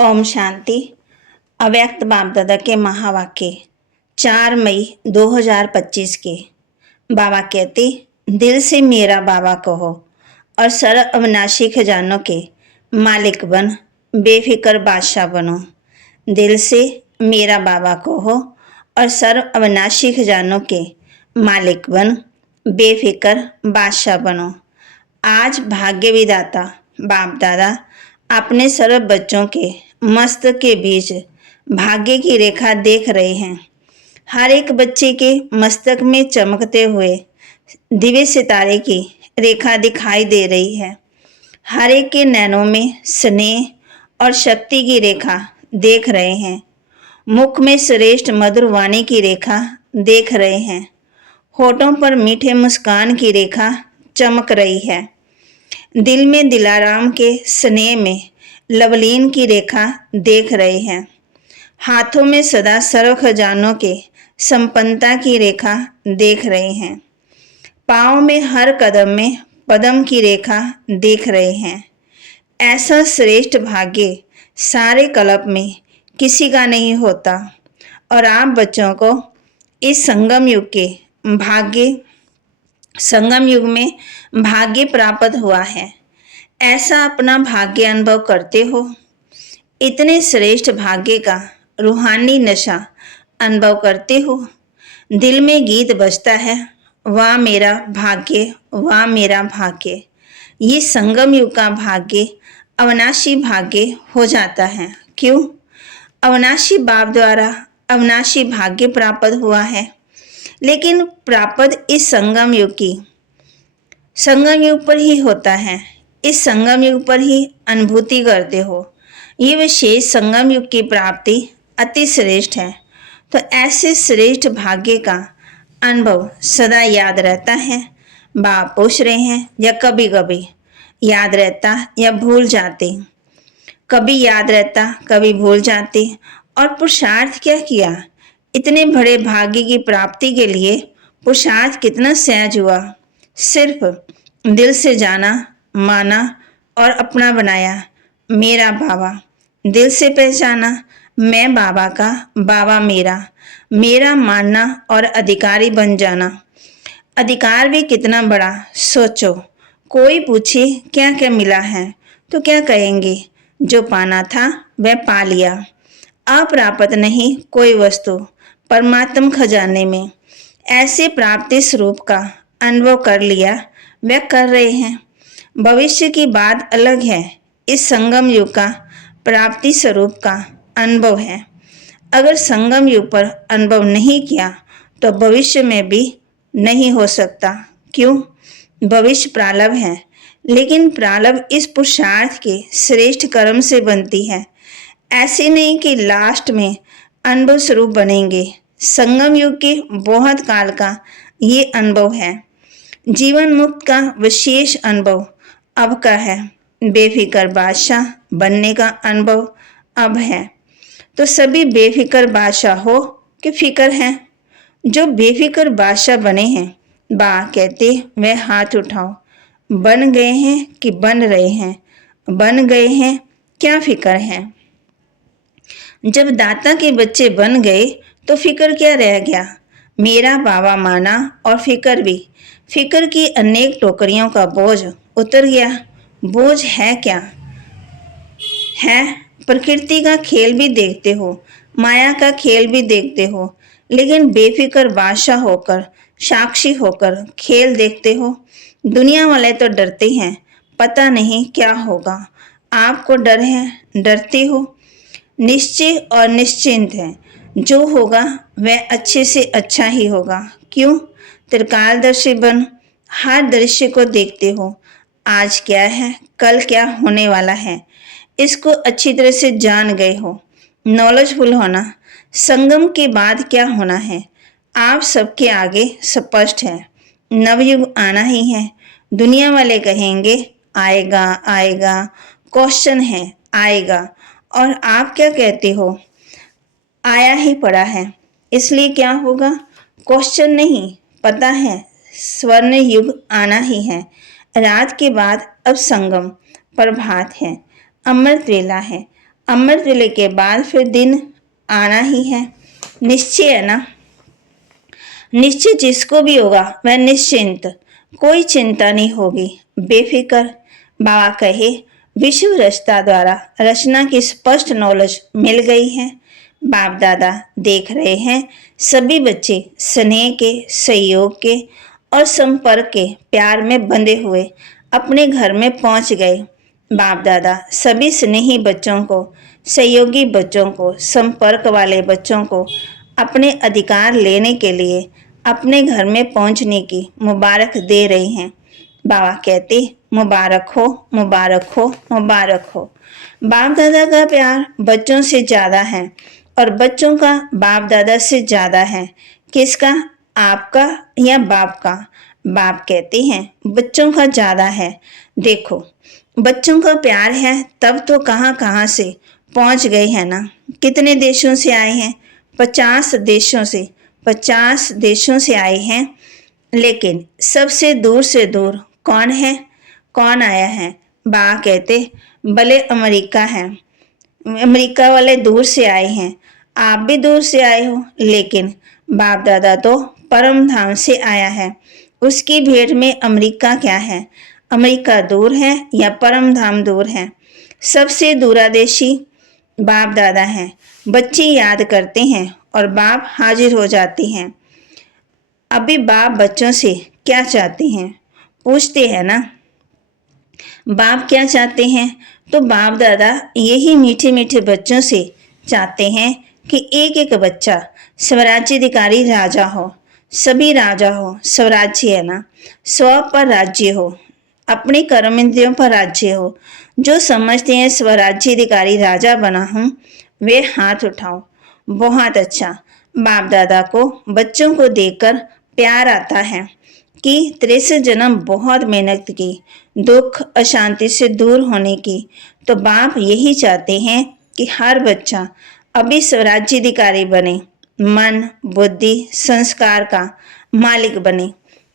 ओम शांति। अव्यक्त बाप दादा के महावाक्य 4 मई 2025 के। बाबा कहते, दिल से मेरा बाबा कहो और सर्व अविनाशी खजानों के मालिक बन बेफिक्र बादशाह बनो। दिल से मेरा बाबा कहो और सर्व अविनाशी खजानों के मालिक बन बेफिक्र बादशाह बनो। आज भाग्य विधाता बाप दादा अपने सर्व बच्चों के मस्तक के बीच भाग्य की रेखा देख रहे हैं। हर एक बच्चे के मस्तक में चमकते हुए दिव्य सितारे की रेखा दिखाई दे रही है। हर एक के नैनों में स्नेह और शक्ति की रेखा देख रहे हैं। मुख में श्रेष्ठ मधुर वाणी की रेखा देख रहे हैं। होठों पर मीठे मुस्कान की रेखा चमक रही है। दिल में दिलाराम के स्नेह में लवलीन की रेखा देख रहे हैं। हाथों में सदा सर्व खजानों के संपन्नता की रेखा देख रहे हैं। पाँव में हर कदम में पद्म की रेखा देख रहे हैं। ऐसा श्रेष्ठ भाग्य सारे कल्प में किसी का नहीं होता और आप बच्चों को इस संगम युग में भाग्य प्राप्त हुआ है। ऐसा अपना भाग्य अनुभव करते हो। इतने श्रेष्ठ भाग्य का रूहानी नशा अनुभव करते हो। दिल में गीत बजता है, वाह मेरा भाग्य, वाह मेरा भाग्य। ये संगम युग का भाग्य अविनाशी भाग्य हो जाता है। क्यों? अविनाशी बाप द्वारा अविनाशी भाग्य प्राप्त हुआ है। लेकिन प्राप्त इस संगम युग पर ही होता है। इस संगम युग पर ही अनुभूति करते हो। ये विशेष संगम युग की प्राप्ति अति श्रेष्ठ है। तो ऐसे श्रेष्ठ भाग्य का अनुभव सदा याद रहता है। बाप पूछ रहे हैं या कभी कभी याद रहता या भूल जाते। कभी याद रहता, कभी भूल जाते। और पुरुषार्थ क्या किया? इतने बड़े भाग्य की प्राप्ति के लिए पुरुषार्थ कितना सहज हुआ। सिर्फ दिल से जाना, माना और अपना बनाया मेरा बाबा। दिल से पहचाना मैं बाबा का, बाबा मेरा मानना और अधिकारी बन जाना। अधिकार भी कितना बड़ा सोचो। कोई पूछे क्या क्या मिला है तो क्या कहेंगे? जो पाना था वह पा लिया। अप्राप्त नहीं कोई वस्तु परमात्म खजाने में। ऐसे प्राप्ति स्वरूप का अनुभव कर लिया, वह कर रहे हैं। भविष्य की बात अलग है। इस संगम युग का प्राप्ति स्वरूप का अनुभव है। अगर संगम युग पर अनुभव नहीं किया तो भविष्य में भी नहीं हो सकता। क्यों? भविष्य प्रारब्ध है, लेकिन प्रारब्ध इस पुरुषार्थ के श्रेष्ठ कर्म से बनती है। ऐसे नहीं कि लास्ट में अनुभव स्वरूप बनेंगे। संगम युग के बहुत काल का ये अनुभव है। जीवन मुक्त का विशेष अनुभव अब का है। बेफिक्र बादशाह बनने का अनुभव अब है। तो सभी बेफिक्र बादशाह हो कि फिक्र हैं। जो बेफिक्र बादशाह बने हैं, बा कहते वह हाथ उठाओ। बन गए हैं कि बन रहे हैं? बन गए हैं, क्या फिक्र है? जब दाता के बच्चे बन गए तो फिक्र क्या रह गया? मेरा बाबा माना और फिक्र भी। फिक्र की अनेक टोकरियों का बोझ उतर गया। बोझ है क्या? है प्रकृति का खेल भी देखते हो, माया का खेल भी देखते हो, लेकिन बेफिक्र बादशाह होकर, साक्षी होकर खेल देखते हो। दुनिया वाले तो डरते हैं, पता नहीं क्या होगा। आपको डर है, डरते हो। निश्चय और निश्चिंत है, जो होगा वह अच्छे से अच्छा ही होगा। क्यों? त्रिकालदर्शी बन हर दृश्य को देखते हो। आज क्या है, कल क्या होने वाला है, इसको अच्छी तरह से जान गए हो। नॉलेजफुल होना, संगम के बाद क्या होना है आप सबके आगे स्पष्ट है। नवयुग आना ही है। दुनिया वाले कहेंगे आएगा आएगा, क्वेश्चन है आएगा, और आप क्या कहते हो? आया ही पड़ा है, इसलिए क्या होगा? क्वेश्चन नहीं, पता है स्वर्ण युग आना ही है। रात के बाद अब संगम, प्रभात है, अमृत वेला है। अमृत वेले के बाद फिर दिन आना ही है, निश्चय है ना। निश्चय जिसको भी होगा वह निश्चिंत, कोई चिंता नहीं होगी, बेफिक्र। बाबा कहे विश्व रचता द्वारा रचना की स्पष्ट नॉलेज मिल गई है। बाप दादा देख रहे हैं सभी बच्चे स्नेह के, सहयोग के और संपर्क के प्यार में बंधे हुए अपने घर में पहुंच गए। बाप दादा सभी स्नेही बच्चों को, सहयोगी बच्चों को, संपर्क वाले बच्चों को अपने अधिकार लेने के लिए अपने घर में पहुंचने की मुबारक दे रहे हैं। बाबा कहते मुबारक हो, मुबारक हो, मुबारक हो। बाप दादा का प्यार बच्चों से ज़्यादा है और बच्चों का बाप दादा से ज़्यादा है। किसका? आपका या बाप का? बाप कहते हैं बच्चों का ज़्यादा है। देखो बच्चों का प्यार है तब तो कहाँ कहाँ से पहुँच गए हैं ना। कितने देशों से आए हैं? 50 देशों से, 50 देशों से आए हैं। लेकिन सबसे दूर से दूर कौन है? कौन आया है? बा कहते भले अमेरिका है, अमेरिका वाले दूर से आए हैं, आप भी दूर से आए हो, लेकिन बाप दादा तो परम धाम से आया है। उसकी भेंट में अमेरिका क्या है? अमेरिका दूर है या परम धाम दूर है? सबसे दूरादेशी बाप दादा हैं। बच्चे याद करते हैं और बाप हाजिर हो जाते हैं। अभी बाप बच्चों से क्या चाहते हैं? पूछते हैं ना। बाप क्या चाहते हैं? तो बाप दादा यही मीठे मीठे बच्चों से चाहते हैं कि एक एक बच्चा स्वराज्याधिकारी राजा हो, सभी राजा हो। स्वराज्य है ना, स्व पर राज्य हो, अपने कर्म इंद्रियों पर राज्य हो। जो समझते हैं स्वराज्याधिकारी राजा बना हूँ वे हाथ उठाओ। बहुत अच्छा। बाप दादा को बच्चों को देखकर प्यार आता है कि 63 जन्म बहुत मेहनत की, दुख अशांति से दूर होने की। तो बाप यही चाहते हैं कि हर बच्चा अभी स्वराज्याधिकारी बने, मन बुद्धि संस्कार का मालिक बने,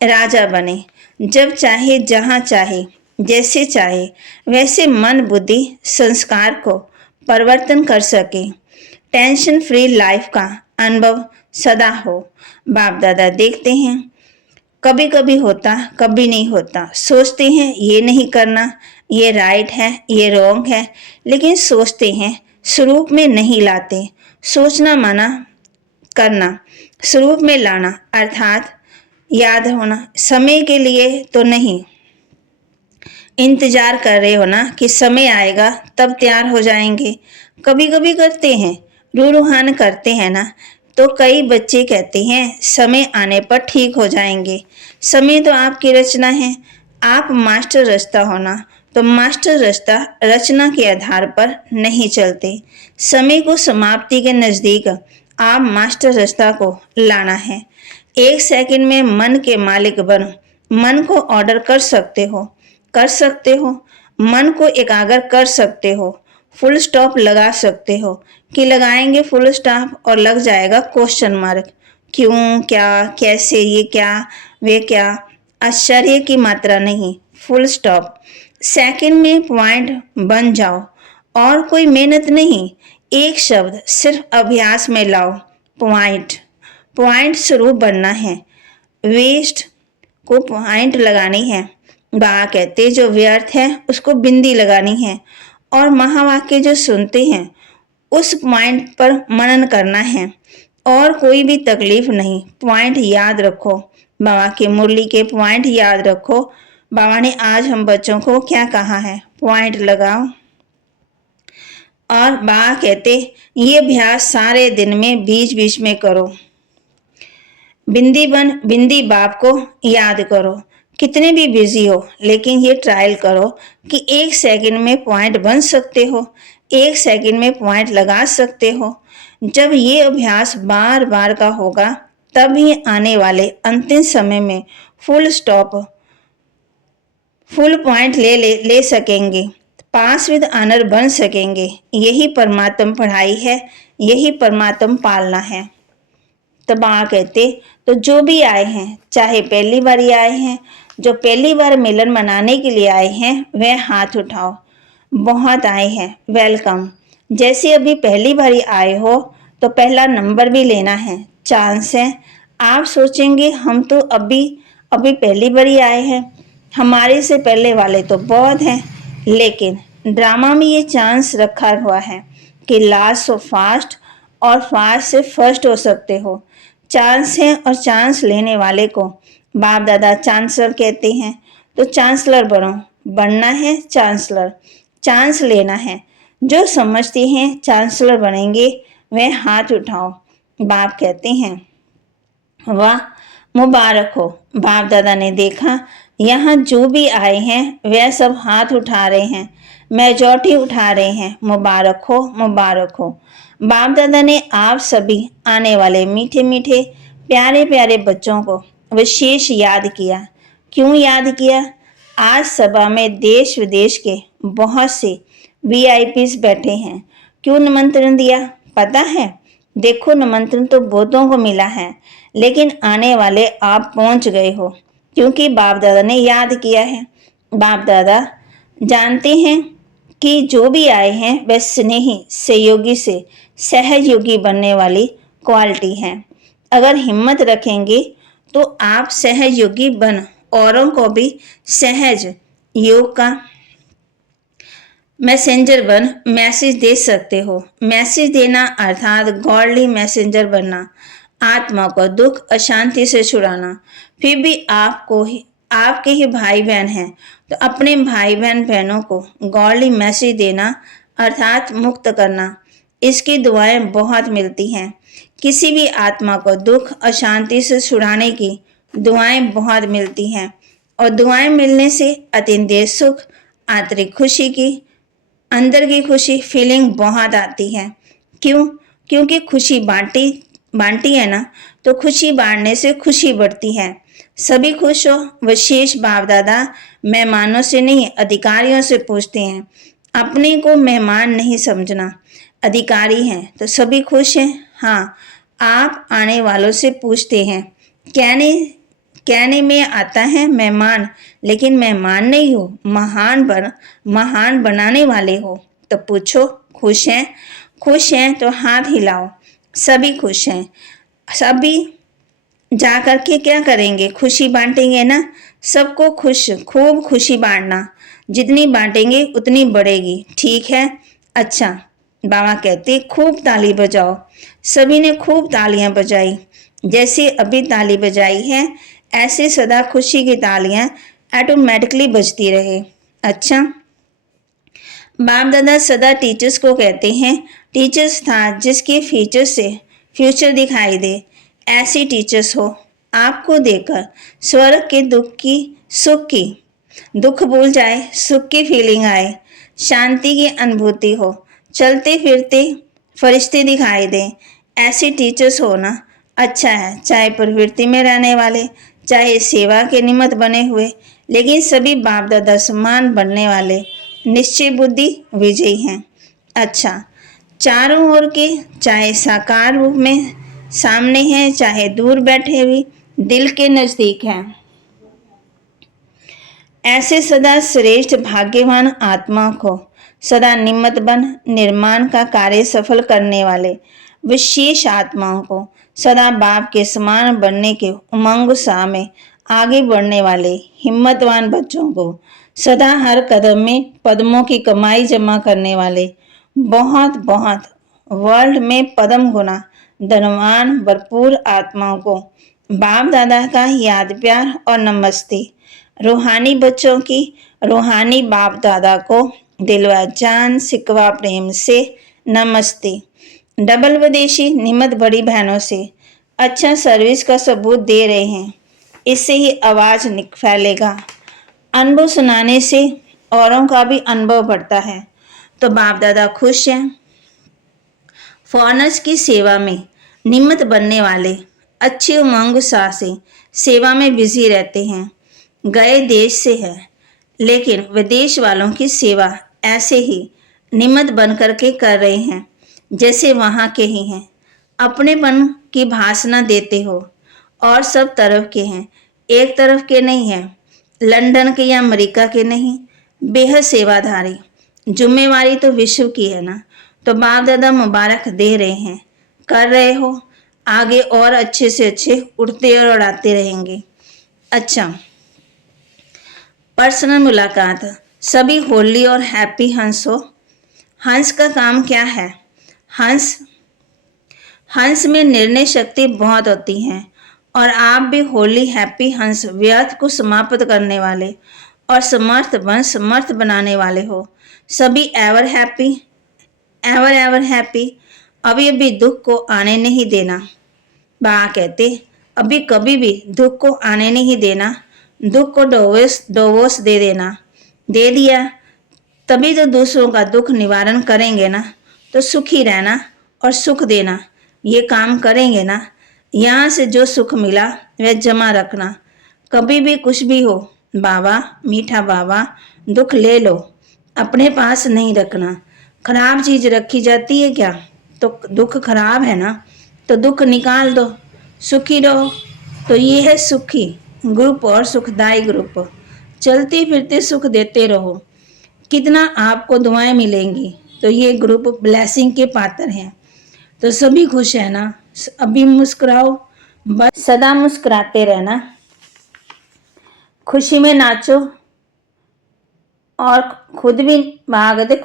राजा बने। जब चाहे, जहाँ चाहे, जैसे चाहे वैसे मन बुद्धि संस्कार को परिवर्तन कर सके। टेंशन फ्री लाइफ का अनुभव सदा हो। बाप दादा देखते हैं कभी कभी होता, कभी नहीं होता। सोचते हैं ये नहीं करना, ये राइट है, ये रॉन्ग है, लेकिन सोचते हैं, स्वरूप में नहीं लाते। सोचना माना करना, स्वरूप में लाना अर्थात याद होना। समय के लिए तो नहीं इंतजार कर रहे हो ना कि समय आएगा तब तैयार हो जाएंगे। कभी कभी करते हैं, रूहान करते हैं ना। तो कई बच्चे कहते हैं समय आने पर ठीक हो जाएंगे। समय तो आपकी रचना है, आप मास्टर रचता हो ना, तो मास्टर रचता रचना के आधार पर नहीं चलते। समय को समाप्ति के नज़दीक आप मास्टर रचता को लाना है। 1 सेकंड में मन के मालिक बनो। मन को ऑर्डर कर सकते हो, कर सकते हो। मन को एकाग्र कर सकते हो। फुल स्टॉप लगा सकते हो कि लगाएंगे फुल स्टॉप और लग जाएगा क्वेश्चन मार्क। क्यों, क्या, कैसे, ये क्या, वे क्या। आश्चर्य की मात्रा नहीं, फुल स्टॉप। सेकंड में पॉइंट बन जाओ और कोई मेहनत नहीं। एक शब्द सिर्फ अभ्यास में लाओ, पॉइंट। पॉइंट स्वरूप बनना है, वेस्ट को पॉइंट लगानी है। बा कहते जो व्यर्थ है उसको बिंदी लगानी है और महावाक्य जो सुनते हैं उस पॉइंट पर मनन करना है और कोई भी तकलीफ नहीं। पॉइंट याद रखो, बाबा की मुरली के पॉइंट याद रखो। बाबा ने आज हम बच्चों को क्या कहा है? पॉइंट लगाओ। और बाबा कहते ये अभ्यास सारे दिन में बीच बीच में करो। बिंदी बाप को याद करो। कितने भी बिजी हो लेकिन ये ट्रायल करो कि 1 सेकंड में पॉइंट बन सकते हो, 1 सेकंड में पॉइंट लगा सकते हो। जब ये अभ्यास बार बार का होगा तब ही आने वाले अंतिम समय में फुल स्टॉप, फुल पॉइंट ले सकेंगे, पास विद ऑनर बन सकेंगे। यही परमात्म पढ़ाई है, यही परमात्म पालना है। तो बाबा कहते तो जो भी आए हैं, चाहे पहली बार ही आए हैं, जो पहली बार मिलन मनाने के लिए आए हैं वह हाथ उठाओ। बहुत आए हैं, वेलकम। जैसे अभी पहली बारी आए हो तो पहला नंबर भी लेना है, चांस है। आप सोचेंगे हम तो अभी अभी पहली बारी आए हैं, हमारे से पहले वाले तो बहुत हैं। लेकिन ड्रामा में ये चांस रखा हुआ है कि लास्ट हो फास्ट और फास्ट से फर्स्ट हो सकते हो। चांस है और चांस लेने वाले को बाप दादा चांसलर कहते हैं। तो चांसलर बनो, बनना है चांसलर, चांस लेना है। जो समझते हैं चांसलर बनेंगे वह हाथ उठाओ। बाप कहते हैं वाह, मुबारक हो। बाप दादा ने देखा यहाँ जो भी आए हैं वह सब हाथ उठा रहे हैं, मेजॉरिटी उठा रहे हैं। मुबारक हो, मुबारक हो। बाप दादा ने आप सभी आने वाले मीठे मीठे प्यारे प्यारे बच्चों को विशेष याद किया। क्यों याद किया? आज सभा में देश विदेश के बहुत से वीआईपीस बैठे हैं। क्यों निमंत्रण दिया पता है? देखो निमंत्रण तो बहुतों को मिला है, लेकिन आने वाले आप पहुंच गए हो क्योंकि बाप दादा ने याद किया है। बाप दादा जानते हैं कि जो भी आए हैं वह स्नेही सहयोगी से सहयोगी बनने वाली क्वालिटी है। अगर हिम्मत रखेंगे तो आप सहयोगी बन औरों को भी सहज योग का मैसेंजर बन मैसेज दे सकते हो। मैसेज देना अर्थात गॉडली मैसेंजर बनना, आत्मा को दुख अशांति से छुड़ाना। फिर भी आपके ही भाई बहन हैं तो अपने भाई बहनों को गॉडली मैसेज देना अर्थात मुक्त करना। इसकी दुआएं बहुत मिलती हैं। किसी भी आत्मा को दुख अशांति से छुड़ाने की दुआएं बहुत मिलती हैं और दुआएं मिलने से अतीन्द्रिय सुख, आंतरिक खुशी की, अंदर की खुशी फीलिंग बहुत आती है। क्यों? क्योंकि खुशी बांटी है ना, तो खुशी बांटने से खुशी बढ़ती है। सभी खुश हो। विशेष बाप दादा मेहमानों से नहीं अधिकारियों से पूछते हैं। अपने को मेहमान नहीं समझना, अधिकारी हैं तो सभी खुश हैं। हाँ, आप आने वालों से पूछते हैं, कहने में आता है मेहमान, लेकिन मेहमान नहीं हो, महान बनाने वाले हो। तो पूछो खुश हैं? खुश हैं तो हाथ हिलाओ। सभी खुश हैं। सभी जा कर के क्या करेंगे? खुशी बांटेंगे ना। सबको खूब खुशी बांटना। जितनी बांटेंगे उतनी बढ़ेगी। ठीक है? अच्छा, बाबा कहते खूब ताली बजाओ। सभी ने खूब तालियां बजाई। जैसे अभी ताली बजाई है ऐसे सदा खुशी की तालियां ऑटोमेटिकली बजती रहे। अच्छा, बाप दादा सदा टीचर्स को कहते हैं, टीचर्स था जिसके फीचर से फ्यूचर दिखाई दे। ऐसी टीचर्स हो आपको देखकर स्वर्ग के दुख भूल जाए, सुख की फीलिंग आए, शांति की अनुभूति हो, चलते फिरते फरिश्ते दिखाई दें। ऐसी टीचर्स होना अच्छा है, चाहे प्रवृत्ति में रहने वाले, चाहे सेवा के निमित्त बने हुए, लेकिन सभी बाप दादा समान बनने वाले निश्चय बुद्धि विजयी हैं। अच्छा, चारों ओर के चाहे साकार रूप में सामने हैं, चाहे दूर बैठे हुए दिल के नजदीक हैं, ऐसे सदा श्रेष्ठ भाग्यवान आत्मा को सदा निमित्त बन निर्माण का कार्य सफल करने वाले विशेष आत्माओं को सदा बाप के समान बनने के उमंग उत्साह में आगे बढ़ने वाले हिम्मतवान बच्चों को सदा हर कदम में पद्मों की कमाई जमा करने वाले बहुत बहुत वर्ल्ड में पद्म गुना धनवान भरपूर आत्माओं को बाप दादा का याद प्यार और नमस्ते। रूहानी बच्चों की रूहानी बाप दादा को दिलवा जान सिकवा प्रेम से नमस्ते। डबल विदेशी निमत बड़ी बहनों से अच्छा सर्विस का सबूत दे रहे हैं, इससे ही आवाज फैलेगा। अनुभव सुनाने से औरों का भी अनुभव बढ़ता है। तो बाप दादा खुश हैं। फॉरेनर्स की सेवा में निमित्त बनने वाले अच्छे उमंग उत्साह से सेवा में बिजी रहते हैं। गए देश से है, लेकिन विदेश वालों की सेवा ऐसे ही निमित्त बन करके कर रहे हैं जैसे वहाँ के ही हैं। अपनेपन की भाषणा देते हो और सब तरफ के हैं, एक तरफ के नहीं हैं, लंदन के या अमेरिका के नहीं, बेहद सेवाधारी। जिम्मेवारी तो विश्व की है ना, तो बाप दादा मुबारक दे रहे हैं, कर रहे हो, आगे और अच्छे से अच्छे उड़ते और उड़ाते रहेंगे। अच्छा, पर्सनल मुलाकात। सभी होली और हैप्पी हंस हो। हंस का काम क्या है? हंस में निर्णय शक्ति बहुत होती है और आप भी होली हैप्पी हंस व्यर्थ को समाप्त करने वाले और समर्थ बनाने वाले हो। सभी ever happy, ever ever happy. अभी अभी दुख को आने नहीं देना। बाबा कहते अभी कभी भी दुख को आने नहीं देना, दुख को डिवोर्स दे देना। दे दिया तभी तो दूसरों का दुख निवारण करेंगे ना, तो सुखी रहना और सुख देना ये काम करेंगे ना। यहाँ से जो सुख मिला वह जमा रखना, कभी भी कुछ भी हो, बाबा मीठा बाबा दुख ले लो, अपने पास नहीं रखना। खराब चीज रखी जाती है क्या? तो दुख खराब है ना, तो दुख निकाल दो, सुखी रहो। तो ये है सुखी ग्रुप और सुखदायी ग्रुप। चलते फिरते सुख देते रहो, कितना आपको दुआएं मिलेंगी। तो ये ग्रुप ब्लेसिंग के पात्र हैं। तो सभी खुश है ना, अभी मुस्कुराओ, बस सदा मुस्कुराते रहना, खुशी में नाचो और खुद भी भागते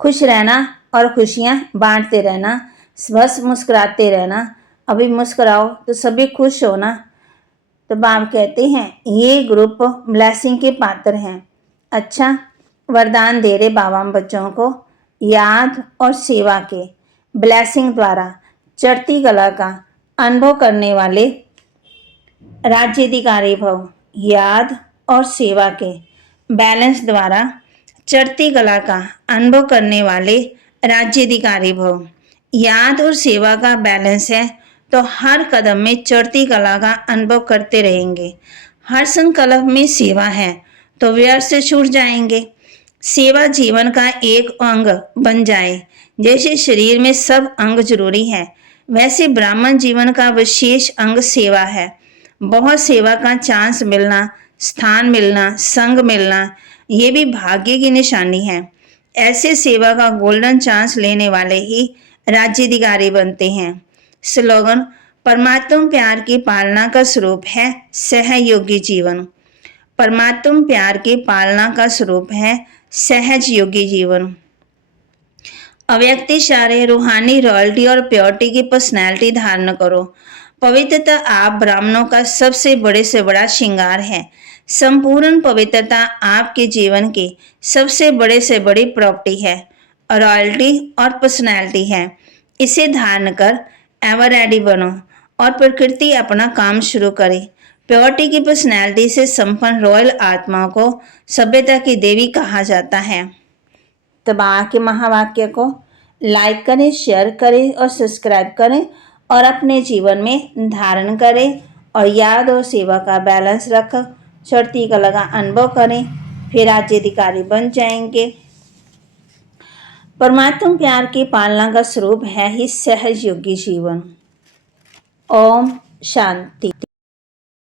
खुश रहना और खुशियां बांटते रहना, बस मुस्कुराते रहना। अभी मुस्कुराओ तो सभी खुश हो ना। तो बाप कहते हैं ये ग्रुप ब्लेसिंग के पात्र हैं। अच्छा, वरदान दे रहे बाबा बच्चों को, याद और सेवा के ब्लेसिंग द्वारा चढ़ती कला का अनुभव करने वाले राज्याधिकारी भव। याद और सेवा के बैलेंस द्वारा चढ़ती कला का अनुभव करने वाले राज्याधिकारी भव। याद और सेवा का बैलेंस है तो हर कदम में चढ़ती कला का अनुभव करते रहेंगे। हर संकल्प में सेवा है तो व्यर्थ से छूट जाएंगे। सेवा जीवन का एक अंग बन जाए। जैसे शरीर में सब अंग जरूरी है, वैसे ब्राह्मण जीवन का विशेष अंग सेवा है। बहुत सेवा का चांस मिलना, स्थान मिलना, संग मिलना, ये भी भाग्य की निशानी है। ऐसे सेवा का गोल्डन चांस लेने वाले ही राज्याधिकारी बनते हैं। स्लोगन, परमात्म प्यार की पालना का स्वरूप है सहयोगी जीवन। परमात्म प्यार की पालना का स्वरूप है सहज योगी जीवन। अव्यक्तिशाली रूहानी रॉयल्टी और प्योरिटी की पर्सनैलिटी धारण करो। पवित्रता आप ब्राह्मणों का सबसे बड़े से बड़ा श्रृंगार है। संपूर्ण पवित्रता आपके जीवन की सबसे बड़े से बड़ी प्रॉपर्टी है, रॉयल्टी और पर्सनैलिटी है। इसे धारण कर एवर रेडी बनो और प्रकृति अपना काम शुरू करे। प्योरिटी की पर्सनैलिटी से संपन्न रॉयल आत्मा को सभ्यता की देवी कहा जाता है। तो बाबा के महावाक्य को लाइक करें, शेयर करें और सब्सक्राइब करें और अपने जीवन में धारण करें और याद और सेवा का बैलेंस रख चढ़ती कला का अनुभव करें, फिर राज्याधिकारी बन जाएंगे। परमात्मा प्यार की पालना का स्वरूप है ही सहज योगी जीवन। ओम शांति।